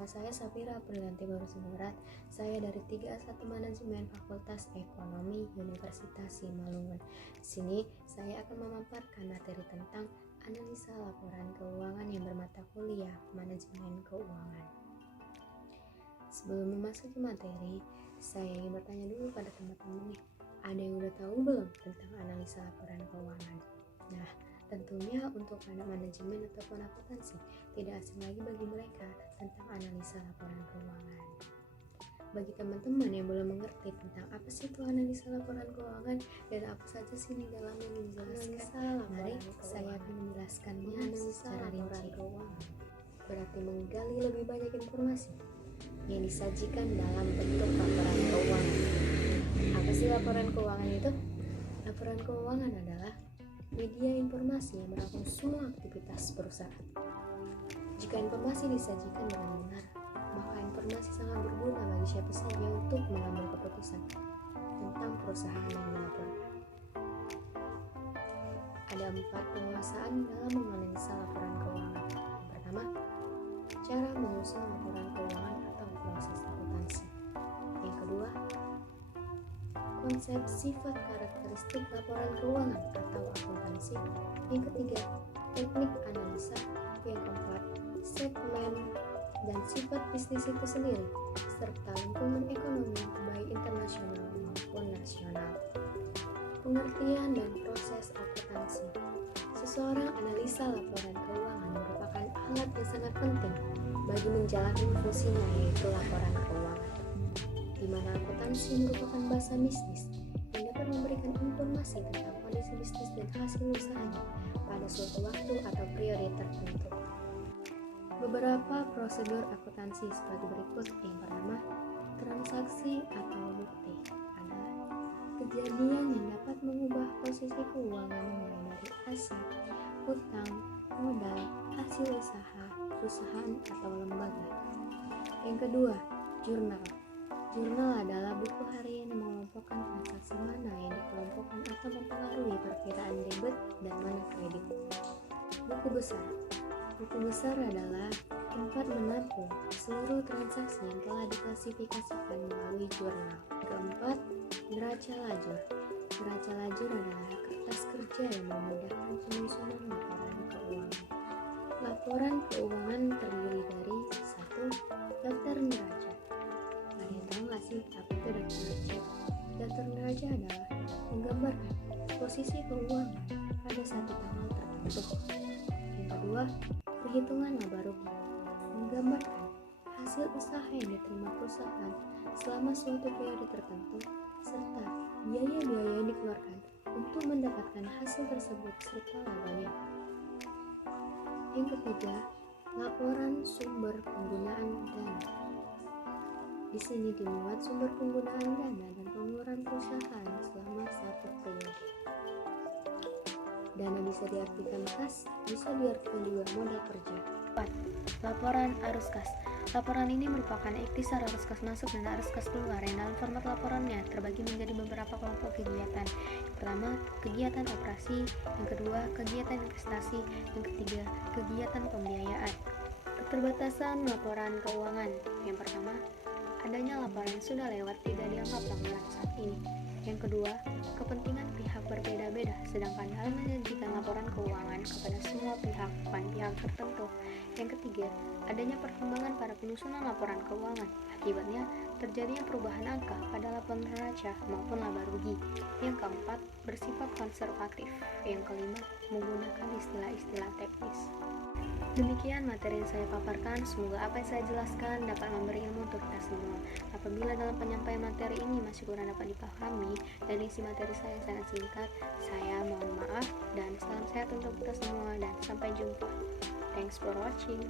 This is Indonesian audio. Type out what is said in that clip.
Nama saya Safira Prilanti Barusinurat. Saya dari 3A1 Manajemen Fakultas Ekonomi Universitas Simalungun. Di sini saya akan memaparkan materi tentang analisa laporan keuangan yang bermata kuliah Manajemen Keuangan. Sebelum memasuki materi, saya ingin bertanya dulu pada teman-teman nih. Ada yang udah tahu belum tentang analisa laporan keuangan? Nah, tentunya untuk anak manajemen ataupun akuntansi, tidak asing lagi bagi mereka tentang analisa laporan keuangan. Bagi teman-teman yang belum mengerti tentang apa sih itu analisa laporan keuangan dan apa saja sih di dalamnya yang dijelaskan, mari saya akan menjelaskannya secara rinci. Berarti menggali lebih banyak informasi yang disajikan dalam bentuk laporan keuangan. Apa sih laporan keuangan itu? Laporan keuangan adalah media informasi yang merangkum semua aktivitas perusahaan. Jika informasi disajikan dengan benar, maka informasi sangat berguna bagi siapa saja untuk mengambil keputusan tentang perusahaan yang dilaporkan. Ada 4 penguasaan dalam menganalisa laporan keuangan. Yang pertama, cara menyusun laporan keuangan atau proses akuntansi. Yang kedua, konsep sifat karakteristik laporan keuangan atau akuntansi. Yang ketiga, teknik analisa. Yang keempat, segmen dan sifat bisnis itu sendiri, serta lingkungan ekonomi baik internasional maupun nasional. Pengertian dan proses akuntansi. Seseorang analisa laporan keuangan merupakan alat yang sangat penting bagi menjalankan fungsinya, yaitu laporan keuangan, di mana akuntansi merupakan bahasa bisnis yang dapat memberikan informasi tentang kondisi bisnis dan hasil usahanya pada suatu waktu atau periode tertentu. Beberapa prosedur akuntansi sebagai berikut. Yang pertama, transaksi atau bukti adalah kejadian yang dapat mengubah posisi keuangan mulai dari aset, hutang, modal, hasil usaha, perusahaan atau lembaga. Yang kedua, jurnal. Jurnal adalah buku harian yang mengelompokkan transaksi mana yang dikelompokkan atau mempengaruhi perkiraan debit dan mana kredit. Buku besar. Buku besar adalah tempat menampung seluruh transaksi yang telah diklasifikasikan melalui jurnal. Keempat, neraca lajur. Neraca lajur adalah kertas kerja yang memudahkan penyusunan laporan keuangan. Laporan keuangan terdiri dari 1. Daftar neraca. Kalian tahu nggak sih apa itu daftar neraca? Daftar neraca adalah menggambarkan posisi keuangan pada satu tanggal tertentu. Yang kedua, perhitungan laba rugi, menggambarkan hasil usaha yang diterima perusahaan selama suatu periode tertentu serta biaya-biaya yang dikeluarkan untuk mendapatkan hasil tersebut serta labanya. Yang ketiga, laporan sumber penggunaan dana. Di sini dimuat sumber penggunaan dana dan pengeluaran perusahaan selama satu periode. Dana bisa diartikan kas, bisa diartikan juga modal kerja. 4. Laporan arus kas. Laporan ini merupakan ikhtisar arus kas masuk dan arus kas keluar yang dalam format laporannya terbagi menjadi beberapa kelompok kegiatan. Yang pertama, kegiatan operasi. Yang kedua, kegiatan investasi. Yang ketiga, kegiatan pembiayaan. Keterbatasan laporan keuangan. Yang pertama, adanya laporan yang sudah lewat tidak dianggap pelanggaran saat ini. Yang kedua, kepentingan pihak berbeda-beda, sedangkan dalam menyajikan laporan keuangan kepada semua pihak, bukan pihak tertentu. Yang ketiga, adanya perkembangan pada penyusunan laporan keuangan. Akibatnya, terjadinya perubahan angka pada laporan neraca maupun laba rugi. Yang keempat, bersifat konservatif. Yang kelima, menggunakan istilah-istilah teknis. Demikian materi yang saya paparkan, semoga apa yang saya jelaskan dapat memberi ilmu untuk kita semua. Apabila dalam penyampaian materi ini masih kurang dapat dipahami dan isi materi saya sangat singkat, saya mohon maaf dan salam sehat untuk kita semua dan sampai jumpa. Thanks for watching.